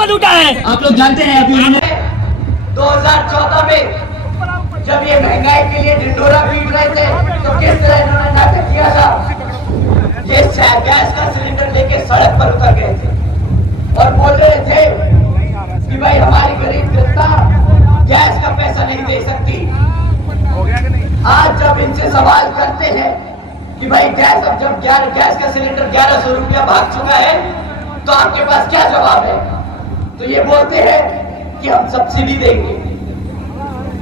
को लूटा है। आप लोग जानते हैं अभी उन्होंने 2014 में जब ये महंगाई के लिए ढिंढोरा पीट रहे थे तो किस तरह इन्होंने नाटक किया था। ये गैस का सिलेंडर लेके सड़क पर उतर गए थे और बोल रहे थे कि भाई हमारी गरीब जनता गैस का पैसा नहीं दे सकती। आज जब इनसे सवाल करते हैं कि भाई गैस अब जब गैस का सिलेंडर 1100 रुपया भाग चुका है तो आपके पास क्या जवाब है, तो ये बोलते हैं कि हम सब्सिडी देंगे।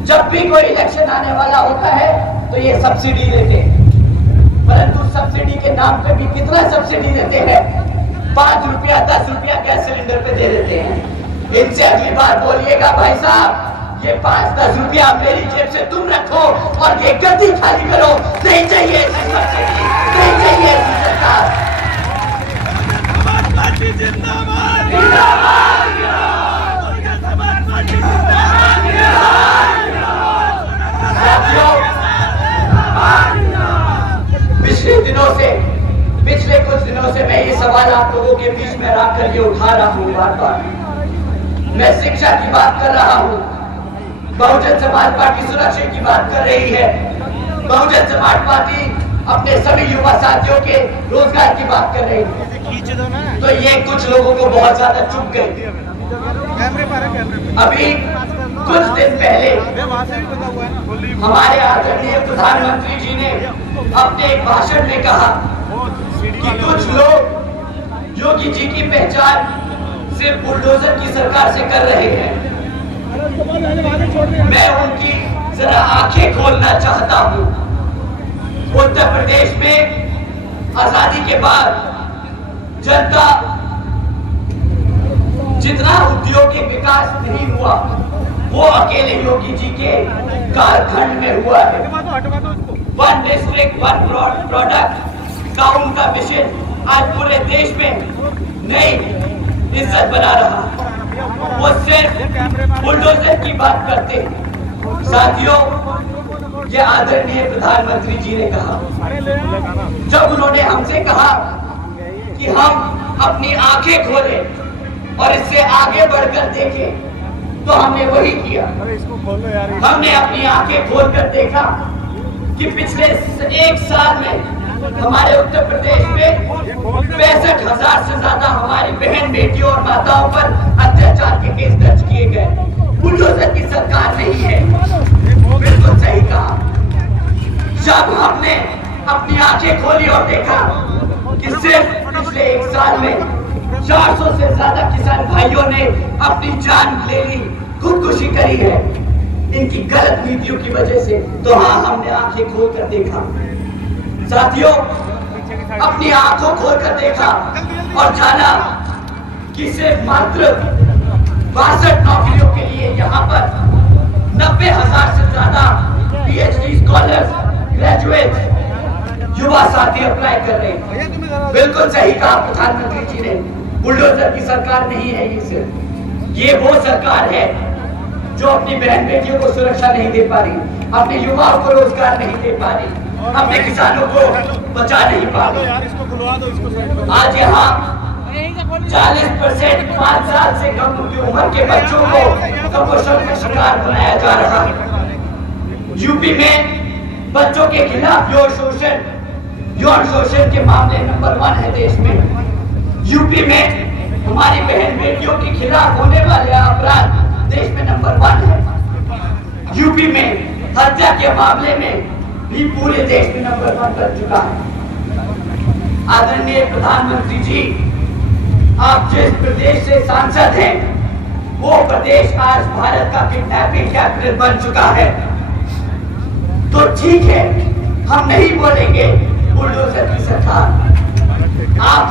जब भी कोई इलेक्शन आने वाला होता है तो ये सब्सिडी देते हैं, परंतु सब्सिडी के नाम पे भी कितना सब्सिडी देते हैं, 5 रुपया 10 रुपया गैस सिलेंडर पे दे देते हैं। इनसे अगली बार बोलिएगा भाई साहब ये 5-10 रुपया मेरी जेब से तुम रखो और ये गद्दी खाली करो, नहीं चाहिए ऐसी सब्सिडी, नहीं चाहिए ऐसी सरकार। पिछले कुछ दिनों से मैं ये सवाल आप लोगों के बीच में रखकर ये उठा रहा हूँ बार बार। मैं शिक्षा की बात कर रहा हूँ, बहुजन समाज पार्टी सुरक्षा की बात कर रही है, बहुजन समाज पार्टी अपने सभी युवा साथियों के रोजगार की बात कर रही है। तो ये कुछ लोगों को बहुत ज्यादा चुप गए। अभी कुछ दिन पहले हमारे आदरणीय प्रधानमंत्री जी ने अपने एक भाषण में कहा कि कुछ लोग योगी जी की पहचान सिर्फ बुलडोजर की सरकार से कर रहे हैं। मैं उनकी जरा आंखें खोलना चाहता हूं। उत्तर प्रदेश में आजादी के बाद जनता जितना औद्योगिक विकास नहीं हुआ वो अकेले योगी जी के कालखंड में हुआ है। 1 डिस्ट्रिक्ट 1 प्रोडक्ट का उनका मिशन आज पूरे देश में नई इज्जत बना रहा। वो सिर्फ बुलडोजर की बात करते। साथियों, ये आदरणीय प्रधानमंत्री जी ने कहा, जब उन्होंने हमसे कहा कि हम अपनी आंखें खोलें और इससे आगे बढ़कर देखें, तो हमने वही किया। हमने अपनी आंखें खोलकर देखा कि पिछले 1 साल में हमारे उत्तर प्रदेश में 65,000 से ज्यादा हमारी बहन बेटियों और माताओं पर अत्याचार के केस दर्ज किए गए। बुलडोजर की सरकार नहीं है। बिल्कुल सही कहा। जब हमने अपनी आंखें खोली और देखा कि सिर्फ पिछले 1 साल में 400 से ज्यादा किसान भाइयों ने अपनी जान ले ली, खुदकुशी करी है इनकी गलत नीतियों की वजह से, तो हाँ, हमने आंखें खोलकर देखा। साथियों, अपनी आंखों खोलकर देखा और जाना कि सिर्फ मात्र 62 नौकरियों के लिए यहाँ पर 90,000 से ज्यादा PhD स्कॉलर्स, ग्रेजुएट युवा साथी अप्लाई कर रहे हैं। बिल्कुल सही कहा प्रधानमंत्री जी ने, बुलडोजर की सरकार नहीं है ये वो सरकार है जो अपनी बहन बेटियों को सुरक्षा नहीं दे पा रही, अपने युवाओं को रोजगार नहीं दे पा रही, अपने किसानों को बचा नहीं पा रही। आज यहाँ 40% 5 साल से कम की उम्र के बच्चों को कुपोषण का शिकार बनाया जा रहा है। यूपी में बच्चों के खिलाफ यौन शोषण के मामले नंबर 1 है देश में। यूपी में हमारी बहन बेटियों के खिलाफ होने वाले अपराध देश में नंबर 1 है। यूपी में हत्या के मामले में भी पूरे देश में नंबर 1 कर चुका है। आदरणीय प्रधानमंत्री जी, आप जिस प्रदेश से सांसद हैं वो प्रदेश आज भारत का किडनैपिंग कैपिटल बन चुका है। तो ठीक है, हम नहीं बोलेंगे बुलडोजर की सरकार। आप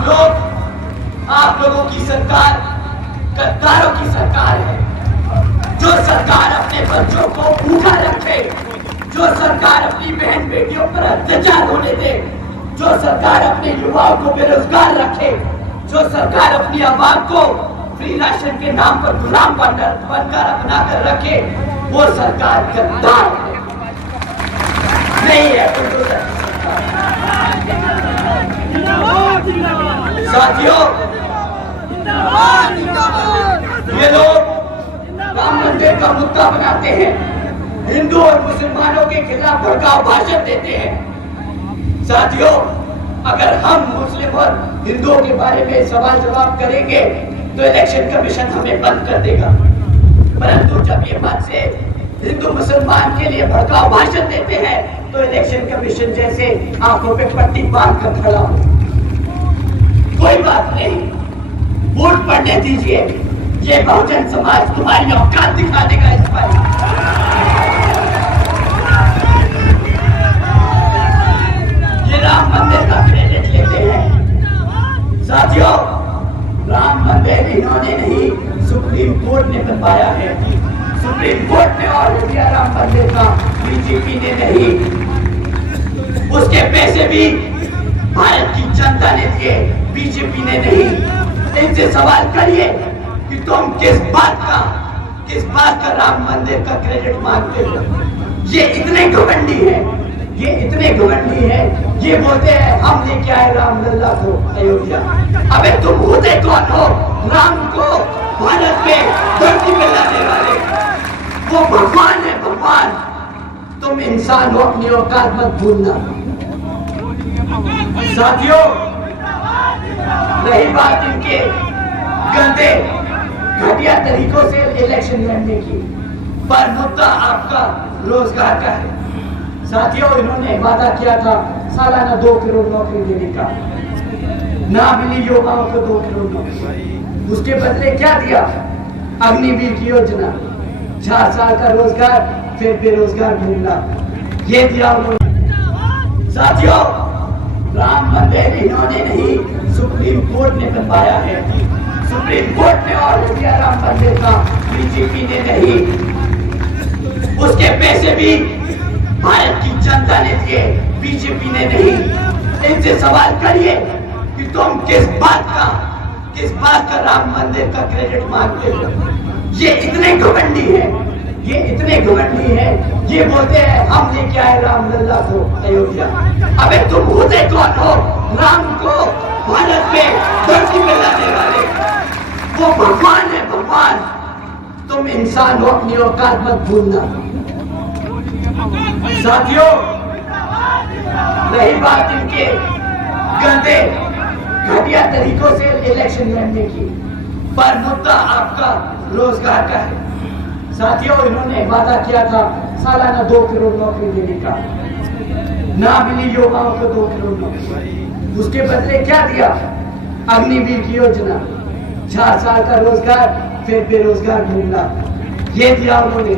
लोगों की सरकार गद्दारों की सरकार है। जो सरकार अपने बच्चों को भूखा रखे, जो सरकार अपनी बहन बेटियों पर अत्याचार होने दे, जो सरकार अपने युवाओं को बेरोजगार रखे, जो सरकार अपनी आवाम को फ्री राशन के नाम पर गुलाम बनकर अपना कर रखे, वो सरकार गद्दार है, नहीं है बुलडोजर की सरकार। साथियों, मंदिर का मुद्दा बनाते हैं, हिंदू और मुसलमानों के खिलाफ भड़काऊ भाषण देते हैं। साथियों, अगर हम मुस्लिम और हिंदुओं के बारे में सवाल जवाब करेंगे तो इलेक्शन कमीशन हमें बंद कर देगा। परंतु जब ये बात से हिंदू मुसलमान के लिए भड़काऊ भाषण देते हैं तो इलेक्शन कमीशन जैसे आंखों पे पट्टी बांध कर खड़ा हो। कोई बात नहीं, वोट पड़ने दीजिए, ये बहुजन समाज तुम्हारी औकात दिखा देगा इस बार। ये राम मंदिर का क्रेडिट लेते हैं। साथियों, राम मंदिर इन्होंने नहीं, सुप्रीम कोर्ट ने बनवाया है। सुप्रीम कोर्ट ने ऑर्डर दिया राम मंदिर का, बीजेपी ने नहीं। उसके पैसे भी भारत की जनता ने दिए, बीजेपी ने नहीं। इनसे सवाल करिए कि तुम किस बात का राम मंदिर का क्रेडिट मांगते हो। ये इतने घमंडी है, ये इतने घमंडी है, ये बोलते हैं हम लेके आए रामलला को अयोध्या। अबे तुम होते कौन हो राम को भारत में धरती पे लाने वाले? वो भगवान है, भगवान। तुम इंसान हो, अपनी औकात मत भूलना। साथियों, रही बात इनके गंदे घटिया तरीकों से इलेक्शन लड़ने की, पर मुद्दा आपका रोजगार का है। साथियों, इन्होंने वादा किया था सालाना 2 करोड़ नौकरी देने का, ना मिली युवाओं को 2 करोड़ नौकरी। उसके बदले क्या दिया? अग्निवीर की योजना, 4 साल का रोजगार, फिर बेरोजगार ढूंढना, ये दिया उन्होंने। साथियों, राम मंदिर इन्होंने नहीं, सुप्रीम कोर्ट ने बनवाया है। सुप्रीम कोर्ट ने ऑर्डर दिया राम मंदिर का, बीजेपी ने नहीं। उसके पैसे भी भारत की जनता ने दिए, बीजेपी ने नहीं। इनसे सवाल करिए कि तुम किस बात का राम मंदिर का क्रेडिट मांगते हो। ये इतने घमंडी है, ये इतने घमंडी है, ये बोलते हैं हम लेके आए रामलला को अयोध्या। अबे तुम होते कौन हो राम को भारत में धरती पे लाने वाले? वो भगवान है, भगवान। तुम इंसान हो, अपनी औकात मत भूलना। साथियों, रही बात इनके गंदे घटिया तरीकों से इलेक्शन लड़ने की, पर मुद्दा आपका रोजगार का है। साथियों, इन्होंने वादा किया था सालाना 2 करोड़ नौकरी देने का, ना मिली युवाओं को 2 करोड़ नौकरी। उसके बदले क्या दिया? अग्निवीर की योजना, 4 साल का रोजगार, फिर बेरोजगार ढूंढना, ये दिया उन्होंने।